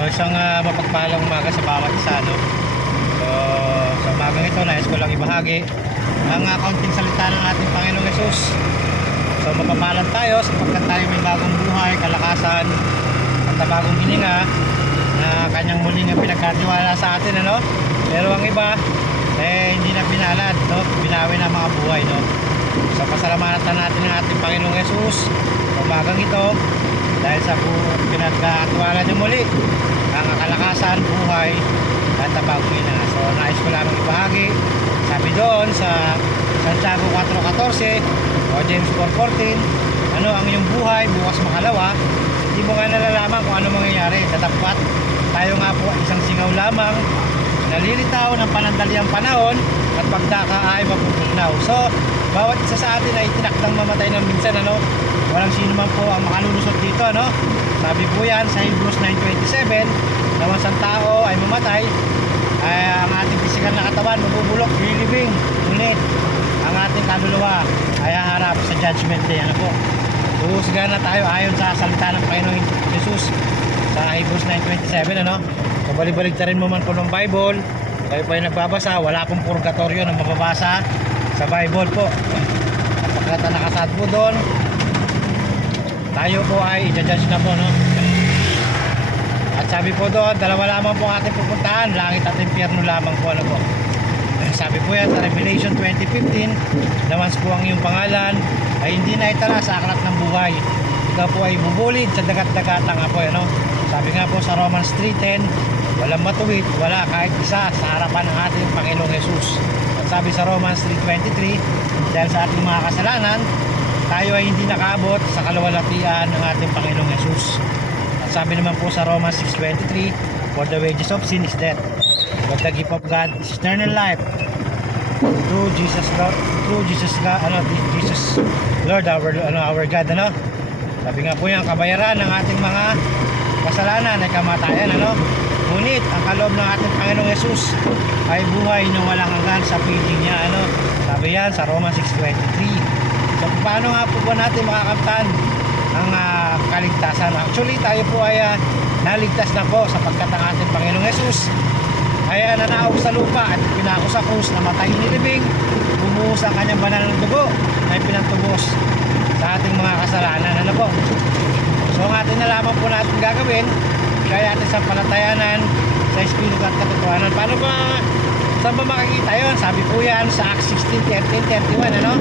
So isang mapagpalang umaga sa bawat isa, no? So sa umagang ito, nais ko lang ibahagi ang kaunting salita ng ating Panginoong Hesus. So mapapalad tayo sapagkat tayo may bagong buhay, kalakasan at bagong hininga na kanyang muling pinagkatiwala sa atin, ano? Pero ang iba hindi na pinalad, no? Binawi na mga buhay, no? So pasalamatan natin ang ating Panginoong Hesus sa umagang ito dahil sa pinagkatiwala niya muli ang kalakasan, buhay at bagong hininga. So nais ko lamang ibahagi, sabi doon sa Santiago 4:14 o James 4:14, ano ang iyong buhay bukas makalawa, hindi mo nga nalalaman kung ano mangyayari. Datapwat tayo nga po isang singaw lamang, nalilitaw ng panandaliang panahon at pagdaka ay mapupugnaw. So bawat isa sa atin ay tinakdang mamatay ng minsan, ano? Walang sino man po ang makalulusot dito, ano? Sabi po yan sa Hebrews 9:27, na ang tao ay mamatay, ay ang ating pisikal na katawan mabubulok, lilibing, ngunit ang ating kaluluwa ay haharap sa judgment day, ano po? Huhusgahan na tayo ayon sa salita ng Panginoong Jesus sa Hebrews 9:27, ano? So balik-baliktarin mo man po ng Bible, kayo po ay nagbabasa, wala pong purgatorio na mababasa sa Bible po. Kapag nakasad po doon, tayo po ay i-judge na po, no? At sabi po doon, dalawa lamang po ating pupuntahan, langit at impyerno lamang po, ano po? Sabi po yan sa Revelation 20:15, na once po ang iyong pangalan ay hindi na itala sa aklat ng buhay, ikaw po ay bubulid sa dagat-dagatan nga po, ano? Sabi nga po sa Romans 3:10, walang matuwid, wala kahit isa sa harapan ng ating Panginoong Hesus. At sabi sa Romans 3:23, dahil sa ating mga kasalanan, tayo ay hindi nakaabot sa kaluwalhatian ng ating Panginoong Hesus. At sabi naman po sa Romans 6:23, for the wages of sin is death, but the gift of God is eternal life through Jesus Lord, Jesus Lord our God, ano? Sabi nga po yan, kabayaran ng ating mga kasalanan ay kamatayan, ano? Ngunit ang kaloob ng ating Panginoong Hesus ay buhay na walang hanggan sa piling niya, ano? Sabi yan sa Romans 6:23. So paano nga po ba natin makakamtan ang kaligtasan? Actually tayo po ay naligtas na po sapagkat ang ating Panginoong Hesus ay nanaog sa lupa at pinako sa krus, namatay nilibing, bumuhos ang kanyang banal ng dugo na pinantubos sa ating mga kasalanan, ano po? So ang atin na lamang po natin gagawin, kaya ating sampalatayanan sa Espiritu at katotohanan. Paano ba, saan ba makikita yun? Sabi po yan sa Acts 16:13-31, ano?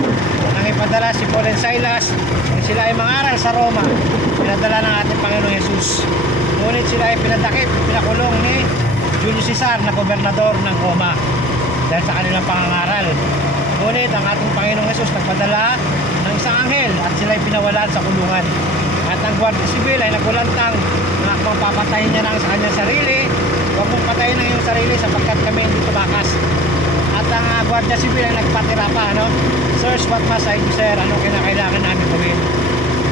Nang ipadala si Paul and Silas, nang sila ay mangaral sa Roma, pinadala ng ating Panginoong Hesus. Ngunit sila ay pinadakip, pinakulong ni Julius Caesar na gobernador ng Roma dahil sa kanilang pangangaral. Ngunit ang ating Panginoong Hesus nagpadala ng isang anghel at sila ay pinawalan sa kulungan. At ang Guardia Civil ay nagulantang na kung papatayin niya lang sa kanyang sarili, huwag mong patayin ang iyong sarili sapagkat kami hindi tumakas. At ang Guardia Civil ay nagpatira pa, ano? Search what must I do, sir? Ano kinakailangan namin gawin?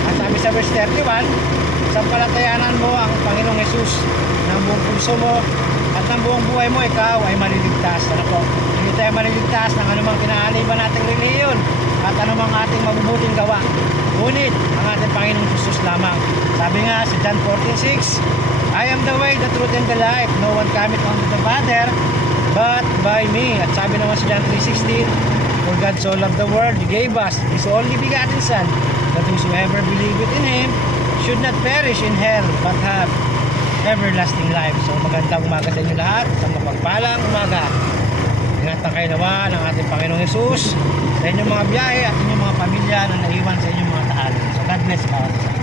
At sabi sa verse 31, sampalatayanan mo ang Panginoong Hesus ng buong puso mo at ng buong buhay mo, ikaw ay maliligtas, ano po? Hindi tayo maliligtas ng anumang kinaaliban nating reliyon at anumang ating mabubuting gawa, ngunit ang ating Panginoong Jesus lamang. Sabi nga sa John 14:6, I am the way, the truth, and the life. No one cometh unto the Father but by me. At sabi naman sa John 3:16, for God so loved the world, He gave us His only begotten Son, that whosoever believeth in Him should not perish in hell, but have everlasting life. So magandang umaga sa inyo lahat, sa mapagpalang umaga. Ingatan kayo naman ng ating Panginoong Hesus sa inyong mga biyahe at inyong mga pamilya na naiwan sa inyong mga tahanan. So God bless bawat isa.